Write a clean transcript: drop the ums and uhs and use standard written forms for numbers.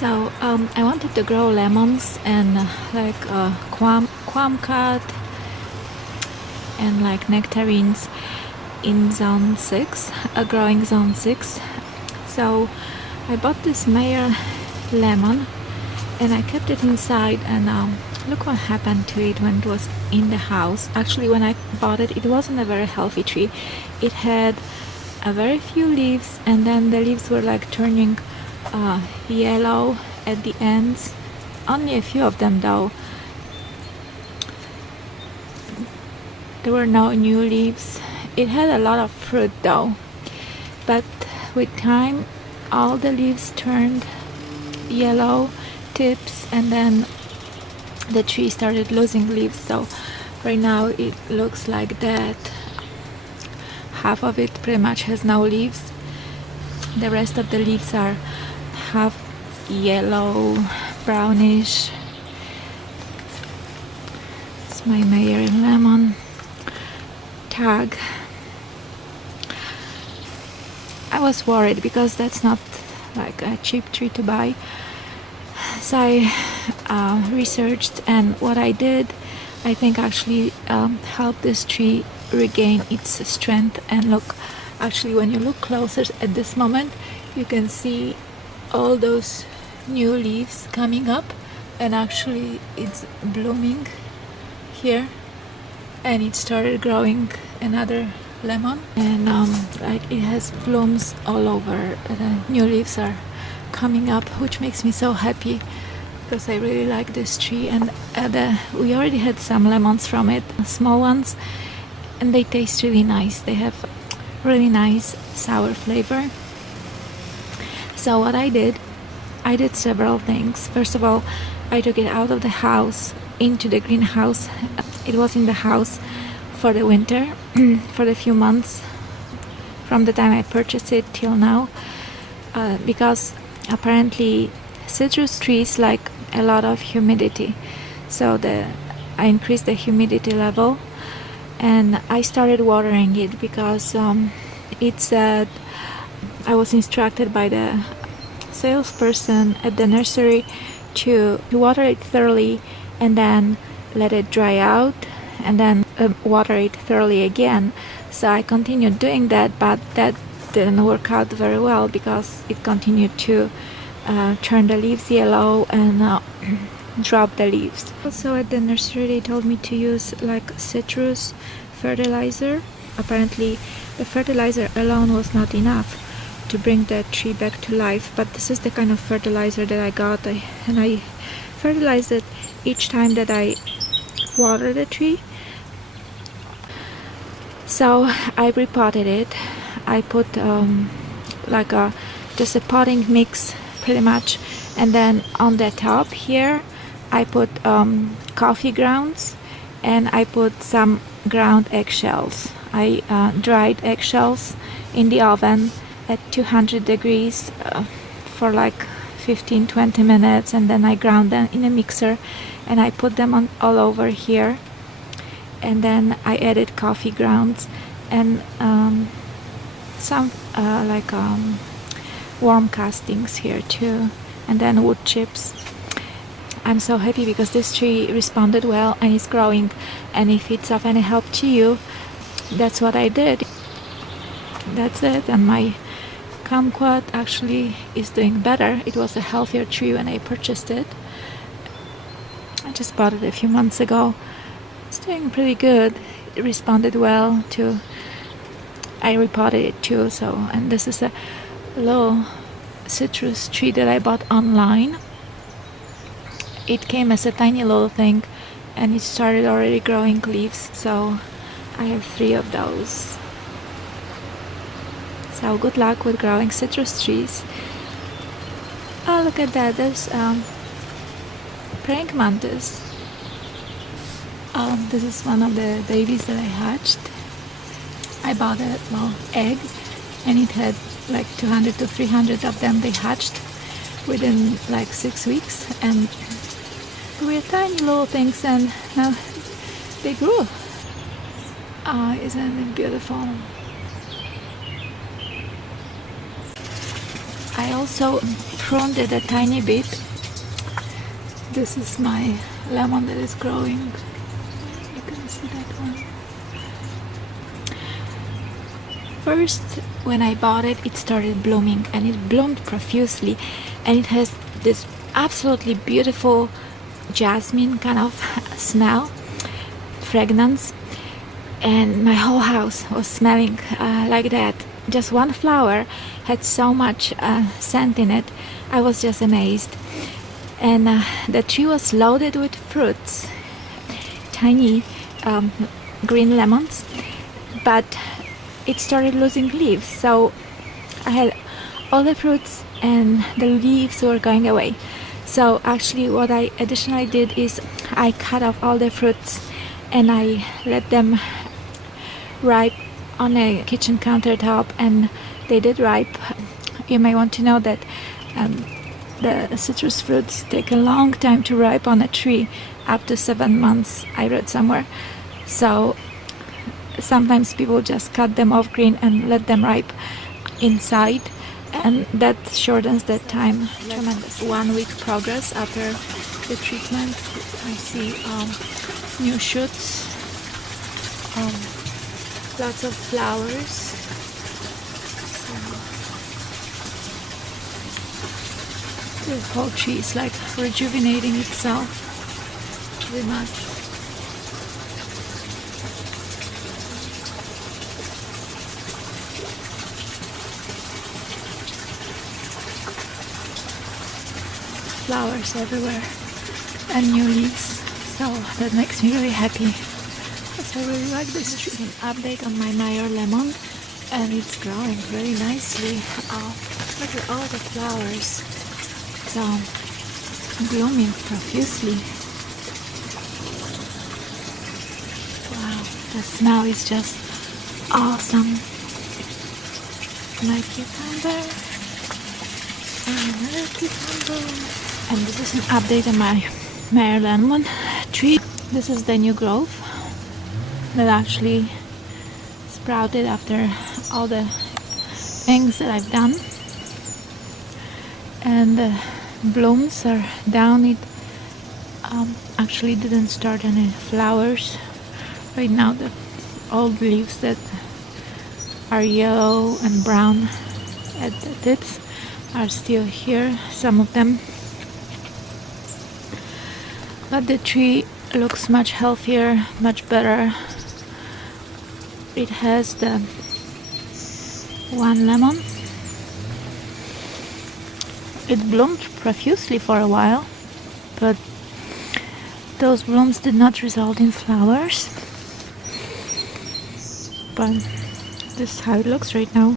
I wanted to grow lemons and quam cut and like nectarines in zone 6, growing zone 6. So I bought this Meyer lemon and I kept it inside, and look what happened to it when it was in the house. Actually, when I bought it, it wasn't a very healthy tree. It had a very few leaves, and then the leaves were like turning yellow at the ends. Only a few of them though. There were no new leaves. It had a lot of fruit though, but with time all the leaves turned yellow tips, and then the tree started losing leaves. So right now it looks like that. Half of it pretty much has no leaves. The rest of the leaves are half yellow, brownish. It's my Meyer Lemon tag. I was worried because that's not like a cheap tree to buy. So I researched, and what I did, I think actually helped this tree regain its strength. And look, actually when you look closer at this moment, you can see all those new leaves coming up, and actually it's blooming here, and it started growing another lemon, and like it has blooms all over. The new leaves are coming up, which makes me so happy because I really like this tree. And we already had some lemons from it, small ones, and they taste really nice. They have really nice sour flavor. So what I did several things. First of all, I took it out of the house into the greenhouse. It was in the house for the winter for the few months from the time I purchased it till now, because apparently citrus trees like a lot of humidity. So I increased the humidity level, and I started watering it because it said, I was instructed by the salesperson at the nursery to water it thoroughly and then let it dry out, and then water it thoroughly again. So I continued doing that, but that didn't work out very well because it continued to turn the leaves yellow and drop the leaves. Also at the nursery they told me to use like citrus fertilizer. Apparently the fertilizer alone was not enough to bring the tree back to life, but this is the kind of fertilizer that I got, and I fertilized it each time that I water the tree. So I repotted it. I put just a potting mix pretty much, and then on the top here I put coffee grounds, and I put some ground eggshells. I dried eggshells in the oven at 200 degrees for like 15-20 minutes, and then I ground them in a mixer and I put them on all over here, and then I added coffee grounds and some worm castings here too, and then wood chips. I'm so happy because this tree responded well and it's growing, and if it's of any help to you, that's what I did. That's it. And my kumquat actually is doing better. It was a healthier tree when I purchased it. I just bought it a few months ago. It's doing pretty good. It responded well to, I repotted it too. So, and this is a little citrus tree that I bought online. It came as a tiny little thing and it started already growing leaves, so I have 3 of those. So good luck with growing citrus trees. Oh, look at that, there's praying mantis. This is one of the babies that I hatched. I bought a little egg and it had like 200 to 300 of them. They hatched within like 6 weeks, and they were tiny little things, and now they grew. Isn't it beautiful? I also pruned it a tiny bit. This is my lemon that is growing. You can see that one. First, when I bought it, it started blooming, and it bloomed profusely, and it has this absolutely beautiful jasmine kind of smell, fragrance, and my whole house was smelling like that. Just one flower had so much scent in it. I was just amazed. And the tree was loaded with fruits, tiny green lemons, but it started losing leaves, so I had all the fruits and the leaves were going away. So actually what I additionally did is I cut off all the fruits and I let them ripe on a kitchen countertop, and they did ripe. You may want to know that the citrus fruits take a long time to ripe on a tree, up to 7 months, I read somewhere. So sometimes people just cut them off green and let them ripe inside, and that shortens that time tremendously. 1 week progress after the treatment. I see new shoots, lots of flowers. The whole tree is like rejuvenating itself pretty much. Flowers everywhere and new leaves, so that makes me really happy. I really like this tree. An update on my Meyer Lemon, and it's growing very nicely. Look at all the flowers. It's blooming profusely. Wow, the smell is just awesome. My cucumber, another cucumber, and this is an update on my Meyer Lemon tree. This is the new growth that actually sprouted after all the things that I've done, and the blooms are down. It actually didn't start any flowers right now. The old leaves that are yellow and brown at the tips are still here, some of them, but the tree looks much healthier, much better. It has the one lemon. It bloomed profusely for a while, but those blooms did not result in flowers. But this is how it looks right now.